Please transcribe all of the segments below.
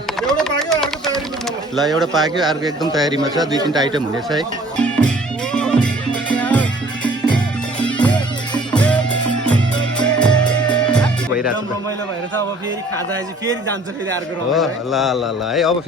ल एउटा पाक्यो, अर्को एकदम तयारीमा छ। 2-3टा आइटम हुनेछ है। भइरहेछ रमाइलो भएर छ। अब फेरि खाजा आएपछि फेरि जान्छ फेरि अर्को हो। ल ल ल है अब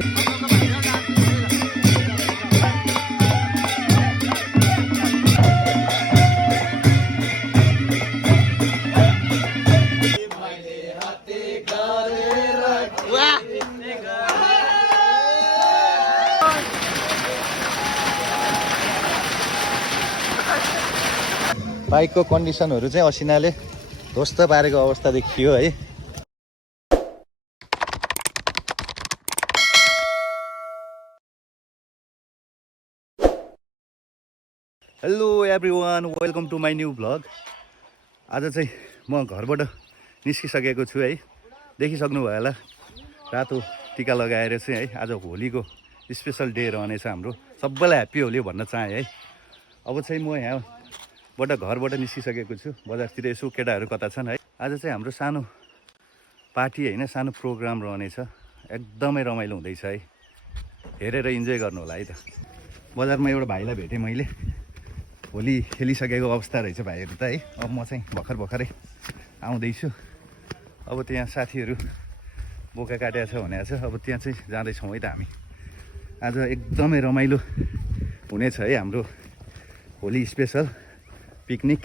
बाइकको कन्डिसनहरू चाहिँ असिनाले ध्वस्त पारेको अवस्था देखियो है। Hello everyone, welcome to my new vlog. आज चाहिँ म घरबाट निस्किसकेको छु है। देखिसक्नुभयो होला रातो टिका लगाएर चाहिँ है। आज होलीको स्पेसल डे रहनेछ हाम्रो। सबैलाई ह्याप्पी होली भन्न चाहेँ है। अब चाहिँ म यहाँबाट घरबाट निस्किसकेको छु। बजारतिर यसो केटाहरू कता छन् है। आज चाहिँ हाम्रो सानो पार्टी होइन, सानो प्रोग्राम रहनेछ। एकदमै रमाइलो हुँदैछ है। हेरेर इन्जोय गर्नु होला है त। बजारमा एउटा भाइलाई भेटेँ मैले। होली खेलिसकेको अवस्था रहेछ भाइहरू त है। अब म चाहिँ भर्खरै आउँदैछु। अब त्यहाँ साथीहरू बोका काटेको छ भनेको छ। अब त्यहाँ चाहिँ जाँदैछौँ है त हामी। आज एकदमै रमाइलो हुनेछ है हाम्रो होली स्पेसल पिकनिक।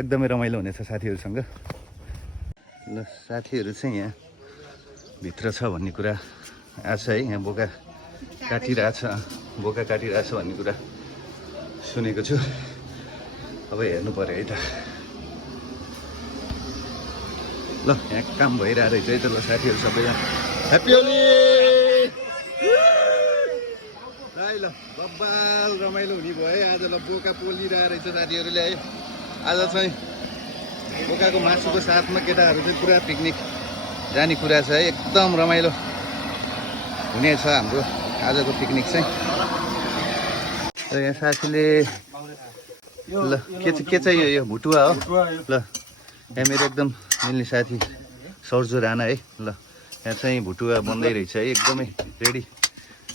एकदमै रमाइलो हुनेछ साथीहरूसँग। ल साथीहरू चाहिँ यहाँ भित्र छ भन्ने कुरा आछ है। यहाँ बोका काटिरहेछ भन्ने कुरा सुनेको छु। अब हेर्नु पऱ्यो है त। ल यहाँ काम भइरहेको रहेछ है त। ल साथीहरू सबैजना ह्याप्पी होली। ल बब्बाल रमाइलो हुने भयो है आज। ल बोका पोलिरहेको रहेछ साथीहरूले है। आज चाहिँ बोकाको मासुको साथमा केटाहरू चाहिँ पुरा पिकनिक जाने कुरा छ है। एकदम रमाइलो हुनेछ हाम्रो आजको पिकनिक चाहिँ। र यहाँ साथीले ल के चाहिँ यो भुटुवा हो। ल यहाँ मेरो एकदम मिल्ने साथी सर्जु राणा है। ल यहाँ चाहिँ भुटुवा बन्दै रहेछ है। एकदमै रेडी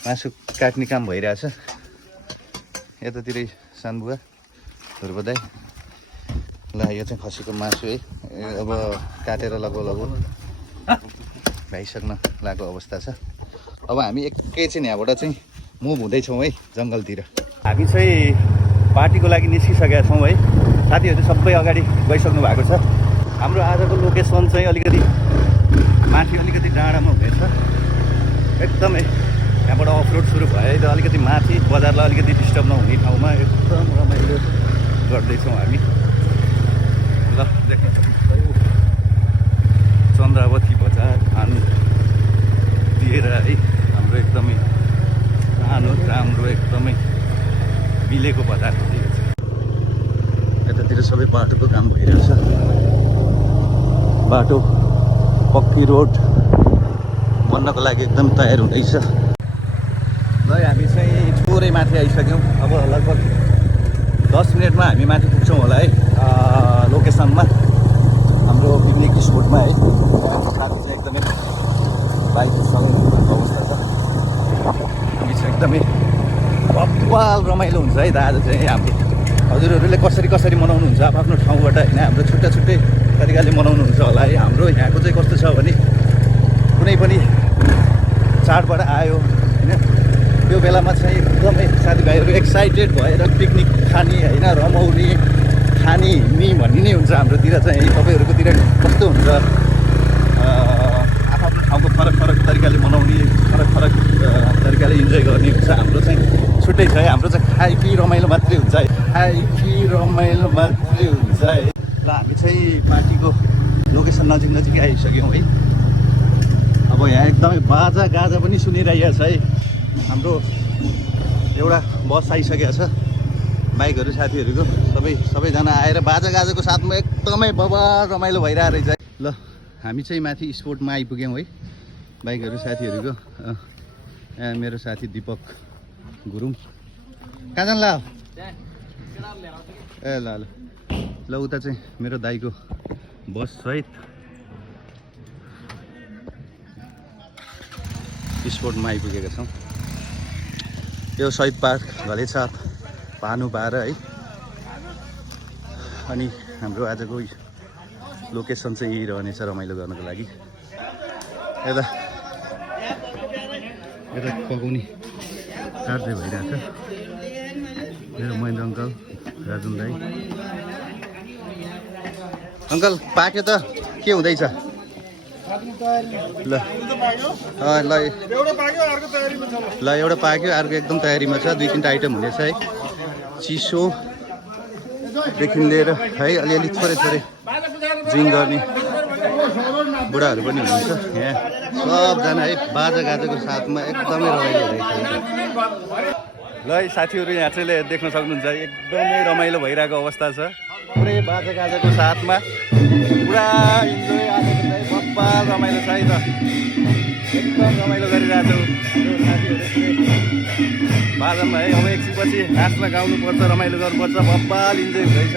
मासु काट्ने काम भइरहेछ। यतातिरै सानबुवा धुर्ब दाइ। ल यो चाहिँ खसीको मासु है। अब काटेर लगभग भइसक्न लागेको अवस्था छ। अब हामी एकैछिन यहाँबाट चाहिँ मुभ हुँदैछौँ है जङ्गलतिर। हामी चाहिँ पार्टीको लागि निस्किसकेका छौँ है। साथीहरू चाहिँ सबै अगाडि गइसक्नु भएको छ। हाम्रो आजको लोकेसन चाहिँ अलिकति माथि अलिकति डाँडामा हुनेछ। एकदमै यहाँबाट अफरोड सुरु भयो है त। अलिकति माथि बजारलाई अलिकति डिस्टर्ब नहुने ठाउँमा एकदम रमाइलो गर्दैछौँ हामी। ल देख्नु चन्द्रावती बजार खानु दिएर है। हाम्रो एकदमै सानो राम्रो एकदमै मिलेको बजार दिएको छ। यतातिर सबै बाटोको काम भइरहेछ। बाटो पक्की रोड बन्नको लागि एकदम तयार हुँदैछ। ल हामी चाहिँ थोरै माथि आइसक्यौँ। अब लगभग 10 मिनटमा हामी माथि पुग्छौँ होला है लोकेसनमा, हाम्रो पिकनिक स्पोटमा है। साथी चाहिँ एकदमै बाइक चलाउने अवस्था छ। हामी चाहिँ एकदमै बब्बाल रमाइलो हुन्छ है त आज चाहिँ हाम्रो। हजुरहरूले कसरी मनाउनुहुन्छ आफ्नो ठाउँबाट होइन। हाम्रो छुट्टै तरिकाले मनाउनुहुन्छ होला है। हाम्रो यहाँको चाहिँ कस्तो छ भने कुनै पनि चाडबाट आयो होइन, त्यो बेलामा चाहिँ एकदमै साथीभाइहरू एक्साइटेड भएर पिकनिक खाने होइन, रमाउने खाने हिँड्ने भन्ने नै हुन्छ हाम्रोतिर चाहिँ। तपाईँहरूकोतिर कस्तो हुन्छ? आफ्नो ठाउँको फरक तरिकाले मनाउने, फरक तरिकाले इन्जोय गर्ने हुन्छ। हाम्रो चाहिँ छुट्टै छ है। हाम्रो चाहिँ खाइपी रमाइलो मात्रै हुन्छ है। ल हामी चाहिँ पार्टीको लोकेसन नजिक आइसक्यौँ है। अब यहाँ एकदमै बाजा गाजा पनि सुनिरहेको छ है। हाम्रो एउटा बस आइसकेको छ बाइकहरू साथीहरूको सबैजना आएर बाजा गाजाको साथमा एकदमै बब्बाल रमाइलो भइरहेको रहेछ है। ल हामी चाहिँ माथि स्पोटमा आइपुग्यौँ है। बाइकहरू साथीहरूको यहाँ मेरो साथी दिपक गुरुङ कहाँ जानु ल? ए ल उता चाहिँ मेरो दाइको बस सहित स्पोर्टमा आइपुगेका छौँ। यो शहीद पार्क घलेछाप भानुपारा है। अनि हाम्रो आजको लोकेसन चाहिँ यही रहनेछ रमाइलो गर्नको लागि। यता पकाउने कार्य भइरहेछ। मेरो महेन्द्र अङ्कल, राजुन दाई। अङ्कल पाक्यो त के हुँदैछ? ल एउटा पाक्यो, अर्को एकदम तयारीमा छ। 2-3 आइटम हुनेछ है। चिसोदेखि लिएर है अलिअलि थोरै ड्रिङ्क गर्ने बुढाहरू पनि हुनुहुन्छ यहाँ। सबजना है बाजागाजाको साथमा एकदमै रमाइलो हुँदैछ। ल है साथीहरू, यहाँ चाहिँ देख्न सक्नुहुन्छ एकदमै रमाइलो भइरहेको अवस्था छ। पुरै बाजागाजाको साथमा पुरा इन्जोय आएको छ। बप्पा रमाइलो छ है त, एकदम रमाइलो गरिरहेको साथीहरू बाजामा है। अब एकछिनपछि नाच्न गाउनुपर्छ, रमाइलो गर्नुपर्छ, बप्पाल इन्जोय हुँदैछ।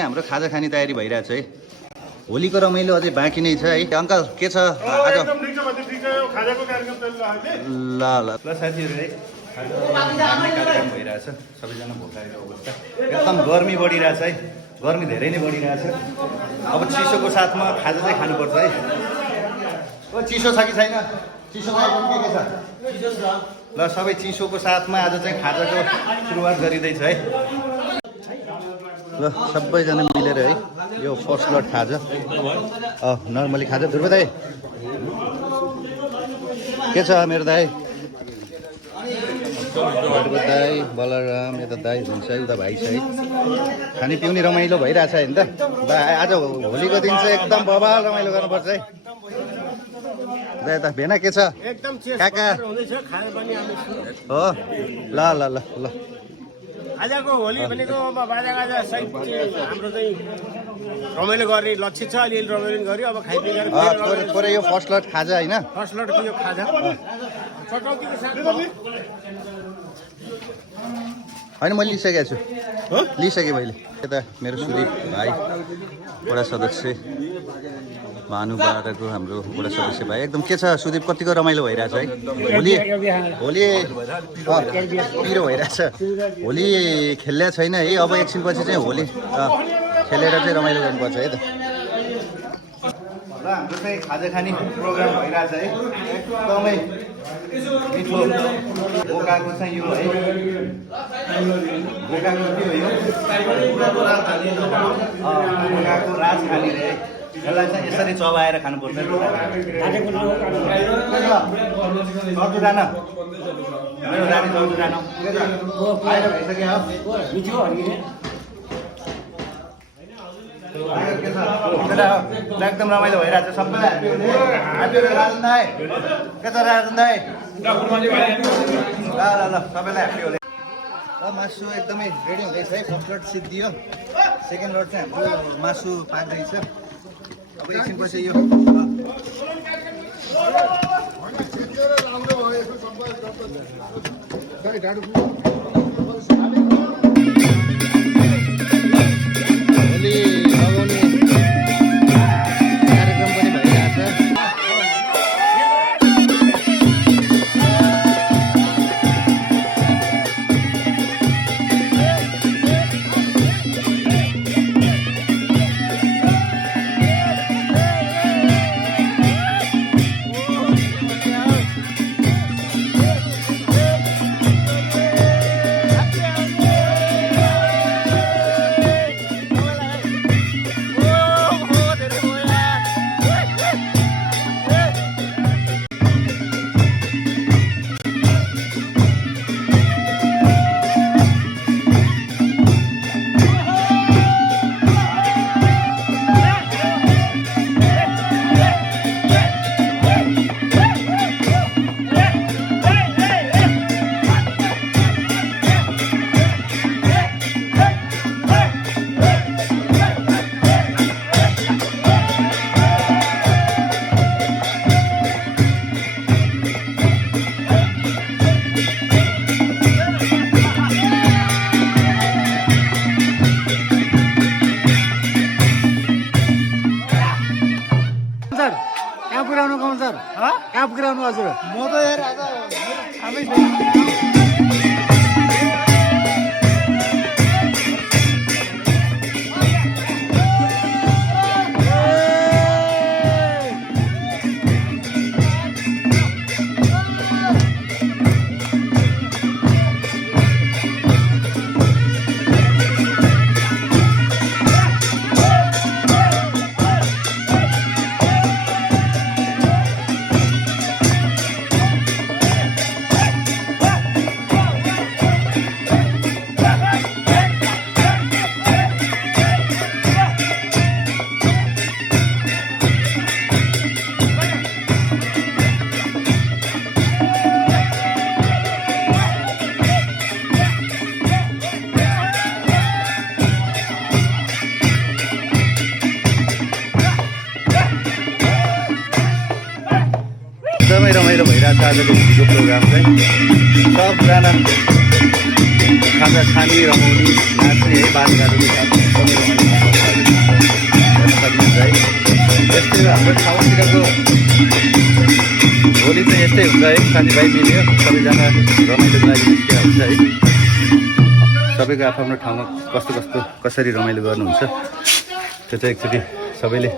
हाम्रो खाजा खाने तयारी भइरहेछ है। होलीको रमाइलो अझै बाँकी नै छ है। अङ्कल के छ आज? ल साथीहरू है, कार्यक्रम भइरहेछ। सबैजना भोकाएको अवस्था। एकदम गर्मी बढिरहेछ है, गर्मी धेरै नै बढिरहेछ। अब चिसोको साथमा खाजा चाहिँ खानुपर्छ है। चिसो छ कि छैन? चिसो आइटम के छ? ल सबै चिसोको साथमा आज चाहिँ खाजाको सुरुवात गरिँदैछ है। ल सबैजना मिलेर है यो फर्स्ट लट खाजा नर्मली खाजा। ध्रुव दाई के छ? मेरो दाई दाई बलराम, यता दाई हुन्छ है, उता भाइ छ है। खाने पिउने रमाइलो भइरहेछ होइन त। आज होलीको दिन चाहिँ एकदम बबाल रमाइलो गर्नुपर्छ है। यता भेना के छ? काका हो? ल ल ल ल आजको होली भनेको अब बाजागाजा सहित हाम्रो चाहिँ रमाइलो गर्ने लक्ष्य छ। अलिअलि रमाइलो गऱ्यो, अब खाइपिएर थोरै यो फर्स्ट लट खाजा होइन? फर्स्ट लटको यो खाजा होइन मैले लिइसकेको छु, लिइसकेँ मैले। यता मेरो सुदीप भाइ, वडा सदस्य भानुबारको हाम्रो वडा सदस्य भाइ। एकदम के छ सुदीप, कतिको रमाइलो भइरहेछ है होली? होली पिरो भइरहेछ। होली खेल्ने छैन है। अब एकछिनपछि चाहिँ होली खेलेर चाहिँ रमाइलो गर्नुपर्छ है त। र हाम्रो चाहिँ खाजा खाने प्रोग्राम भइरहेछ है। एकदमै मिठो बोकाको चाहिँ यो है। बोकाको के हो यो? बोकाको राजखाली रे। यसलाई चाहिँ यसरी चबाएर खानुपर्छ। चौजुराना मेरो नानी चौजुराना आएर भइसक्यो। एकदम रमाइलो भइरहेछ। सबैलाई ह्याप्पी होली राजन दाई। के छ राजन दाई? ल ल सबैलाई ह्याप्पी होली। मासु एकदमै रेडी हुँदैछ है। फर्स्ट लट सिद्धियो, सेकेन्ड लट चाहिँ हाम्रो मासु पाक्दैछ। अब एकछिनपछि यो कहाँ पुग्राउनु हजुर म त यार आज थामै छैन एकदमै रमाइलो भइरहेको छ आजको भोलिको प्रोग्राम चाहिँ सबजना खाजा खाने रमाउने नाच्ने है बाजेगाजु एकदमै रमाइलो है यस्तै हाम्रो ठाउँतिरको भोलि चाहिँ यस्तै हुन्छ है साथीभाइ मिल्यो सबैजना रमाइलोको लागि निस्केर हुन्छ है सबैको आफ्नो ठाउँमा कस्तो कस्तो कसरी रमाइलो गर्नुहुन्छ त्यो चाहिँ एकचोटि सबैले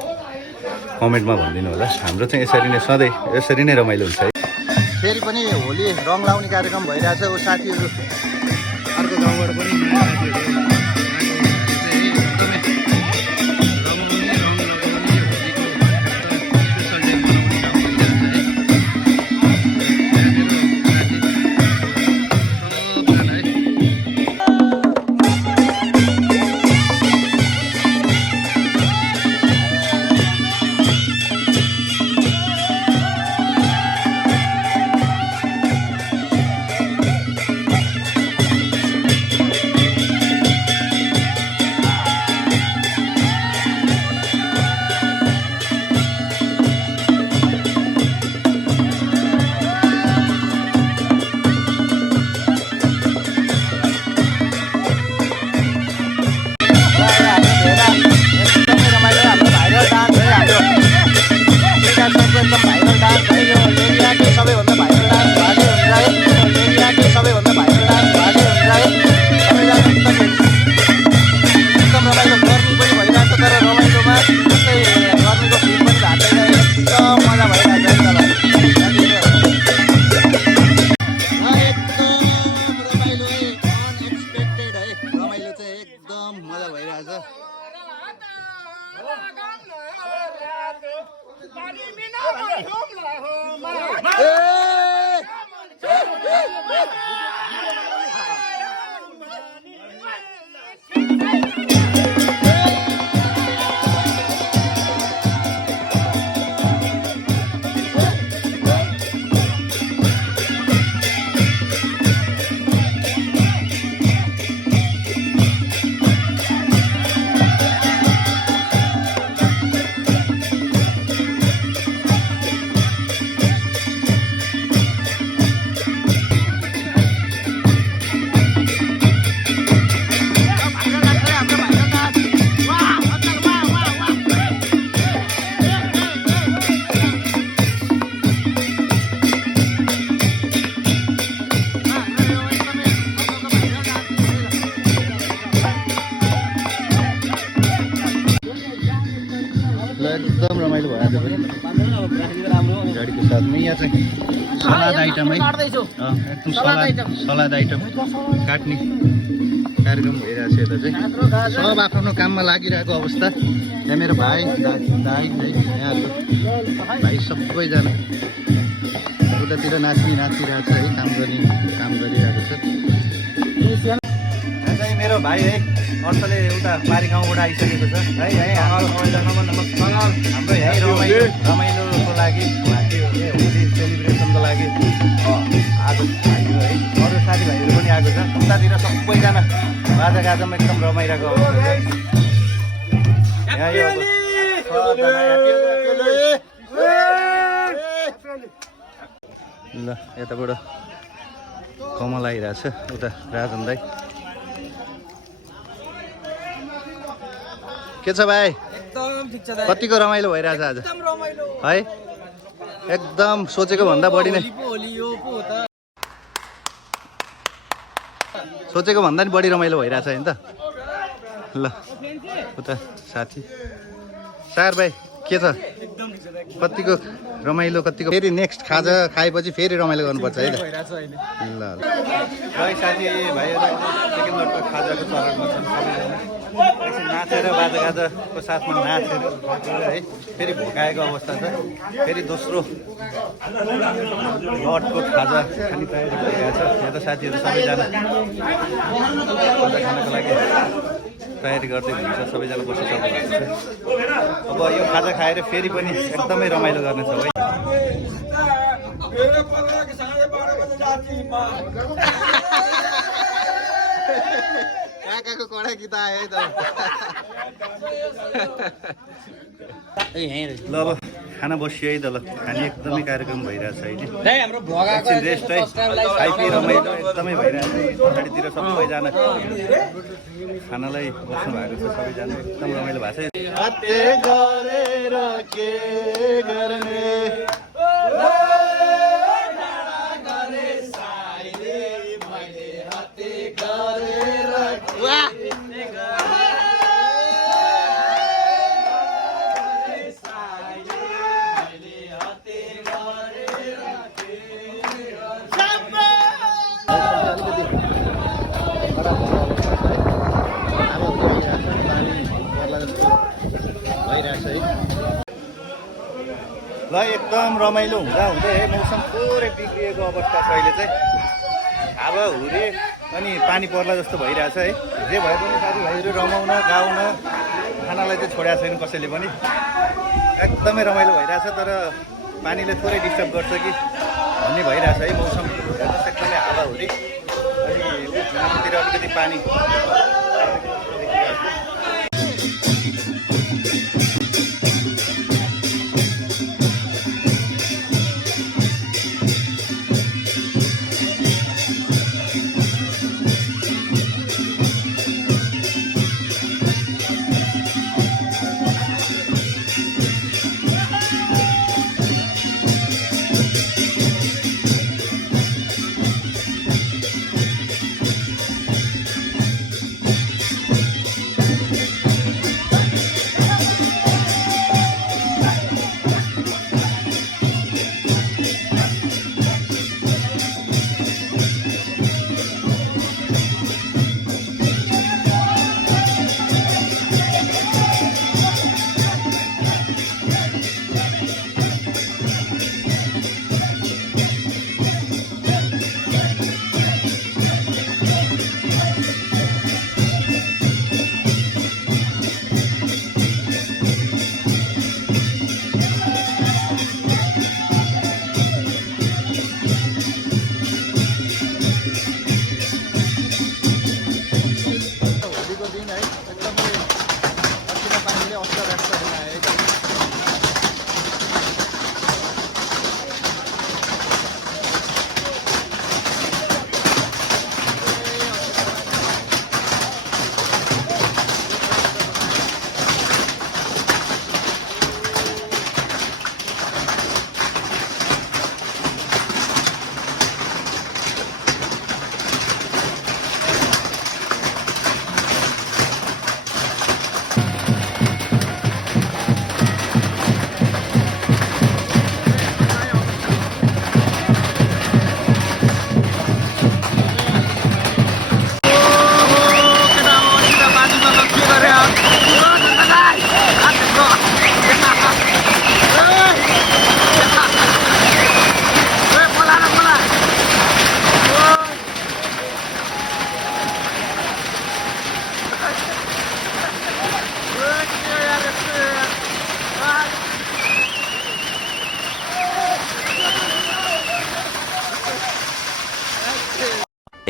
कमेन्टमा भनिदिनु होला हाम्रो चाहिँ यसरी नै सधैँ यसरी नै रमाइलो हुन्छ है फेरि पनि होली रङ लाउने कार्यक्रम भइरहेछ ऊ साथीहरू अर्को गाउँबाट पनि एकदम रमाइलो भयो आज पनि गाडीको साथमा यहाँ चाहिँ सलाद आइटम है एकदम सलाद आइटम काट्ने कार्यक्रम भइरहेको छ यता चाहिँ सब आफ्नो काममा लागिरहेको अवस्था यहाँ मेरो भाइ दाइ यहाँको भाइ सबैजना उतातिर नाचिरहेको छ है काम गरिरहेको छ चाहिँ मेरो भाइ है अर्सले उता पारी गाउँबाट आइसकेको छ है हाम्रो यहीँ रमाइलोको लागि होली सेलिब्रेसनको लागि आज भाइहरू है अरू साथीभाइहरू पनि आएको छ उतातिर सबैजना बाजागाजामा एकदम रमाइरहेको अवस्था ल यताबाट कमल आइरहेछ उता राजन दाई के छ भाइ एकदम ठिक छ कतिको रमाइलो भइरहेछ आज एकदम रमाइलो है एकदम सोचेको भन्दा बढी नै सोचेको भन्दा नि बढी रमाइलो भइरहेछ नि त। ल उता साथी सार भाइ के छ कतिको रमाइलो कतिको फेरि नेक्स्ट खाजा खाएपछि फेरि रमाइलो गर्नुपर्छ है त। ल भाइ साथी भाइहरू सेकेन्ड लटको खाजाको चरणमा छन् सबैजना एकछिन नाचेर बाजागाजाको साथमा नाचेर है फेरि भोकाएको अवस्था छ। फेरि दोस्रो लटको खाजा खाने तयारी भइरहेछ। यहाँ त साथीहरू सबैजना खाजा खानको लागि तयारी गर्दै हुन्छ सबैजना बसिसक्नु भएको छ। अब यो खाजा खाएर फेरि पनि एकदमै रमाइलो गर्ने छ है। काकाको कडा गीत आयो है त। ल अब खाना बसियो है त। ल खाने एकदमै कार्यक्रम भइरहेछ अहिले। एकछिन रेस्ट है खाइपिए रमाइलो एकदमै भइरहेछ। पछाडितिर सबैजना खानालाई बस्नु भएको छ सबैजना एकदम रमाइलो भएको छ। हाते गरेर के गर्ने ल एकदम रमाइलो हुँदा हुँदै मौसम थोरै बिग्रिएको अवस्था छ अहिले चाहिँ। हावा हुरी अनि पानी पर्ला जस्तो भइरहेछ है। जे भए पनि साथीभाइहरू रमाउन गाउन खानालाई चाहिँ छोडेको छैन कसैले पनि। एकदमै रमाइलो भइरहेछ तर पानीले थोरै डिस्टर्ब गर्छ कि भन्ने भइरहेछ है। मौसम एकदमै हावा हुरी अनि तिर अलिकति पानी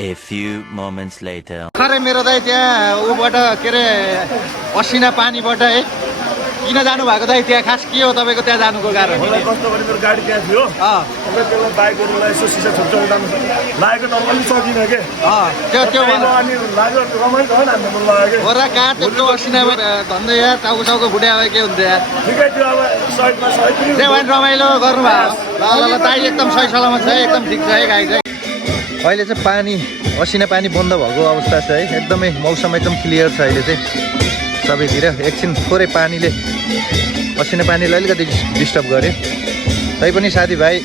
A few moments later. खरै मेरो दाइ त्यहाँ उबाट के अरे असिना पानीबाट है किन जानु भएको दाइ त्यहाँ खास के हो तपाईँको त्यहाँ जानुको कारण मलाई कस्तो गरी मेरो गाडी त्यहाँ थियो तपाईँ त्यसलाई बाइकहरूलाई यसो सिसा छोपछोप जानु लागेको त अलिक सकिनँ के त्यो अनि लाग्यो रमाइलो होइन हाम्रो मन लाग्यो कि होरा कहाँ त्यत्रो असिनामा धन्दै यार टाउको टाउको फुट्या भए के हुन्थ्यो यार ठिकै थियो अब सहिदमा सही पनि त्यहाँ भने रमाइलो गर्नुभयो ल ल दाइ एकदम सही सलामत छ है एकदम ठिक छ है गाई चाहिँ अहिले चाहिँ पानी असिना पानी बन्द भएको अवस्था छ है एकदमै मौसम एकदम क्लियर छ अहिले चाहिँ सबैतिर एकछिन थोरै पानीले असिना पानीलाई अलिकति डिस्टर्ब गर्यो तैपनि साथीभाइ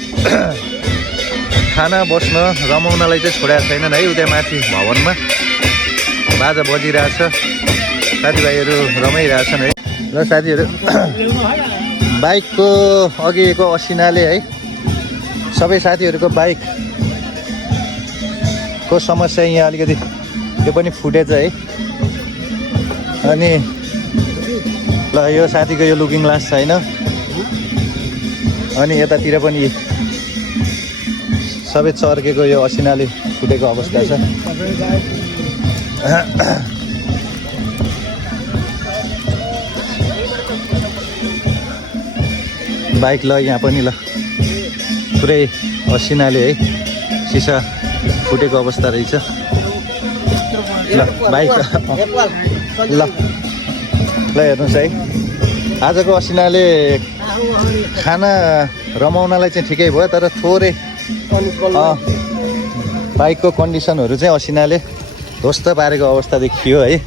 खाना बस्न रमाउनलाई चाहिँ छोडेको छैनन् है उता माथि भवनमा बाजा बजिरहेछ साथीभाइहरू रमाइरहेछन् है र साथीहरू बाइकको अघिको असिनाले है सबै साथीहरूको बाइकको समस्या यहाँ अलिकति त्यो पनि फुटेछ है अनि ल यो साथीको यो लुकिङ ग्लास छैन अनि यतातिर पनि सबै चर्केको यो असिनाले फुटेको अवस्था छ बाइक ल यहाँ पनि ल पुरै असिनाले है सिसा फुटेको अवस्था रहेछ ल बाइक ल हेर्नुहोस् है आजको असिनाले खाना रमाउनलाई चाहिँ ठिकै भयो तर थोरै बाइकको कन्डिसनहरू चाहिँ असिनाले ध्वस्त पारेको अवस्था देखियो है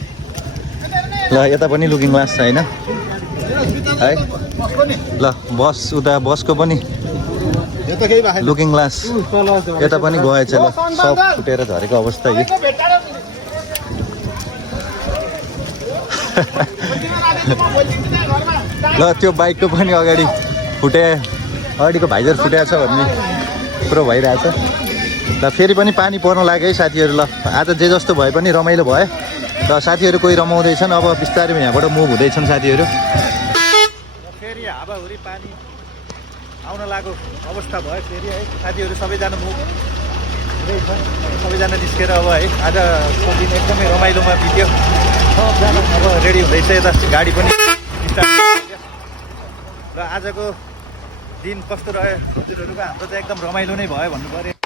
ल यता पनि लुकिङ ग्लास छैन है ल बस उता बसको पनि लुकिङ ग्लास यता पनि गएछ ल सब फुटेर झरेको अवस्था यो ल त्यो बाइकको पनि अगाडि अगाडिको भाइजर फुटेको छ भन्ने कुरो भइरहेछ ल फेरि पनि पानी पर्न लाग्यो है साथीहरू ल आज जे जस्तो भए पनि रमाइलो भयो र साथीहरू कोही रमाउँदैछन् अब बिस्तारै यहाँबाट मुभ हुँदैछन् साथीहरू फेरि हावाहुरी पानी आउन लागेको अवस्था भयो फेरि है साथीहरू सबैजना मुभ हुँदैछन् सबैजना निस्केर अब है आजको दिन एकदमै रमाइलोमा बित्यो सबजना अब रेडी हुँदैछ यता गाडी पनि र आजको दिन कस्तो रह्यो हजुरहरूको हाम्रो चाहिँ एकदम रमाइलो नै भयो भन्नु पऱ्यो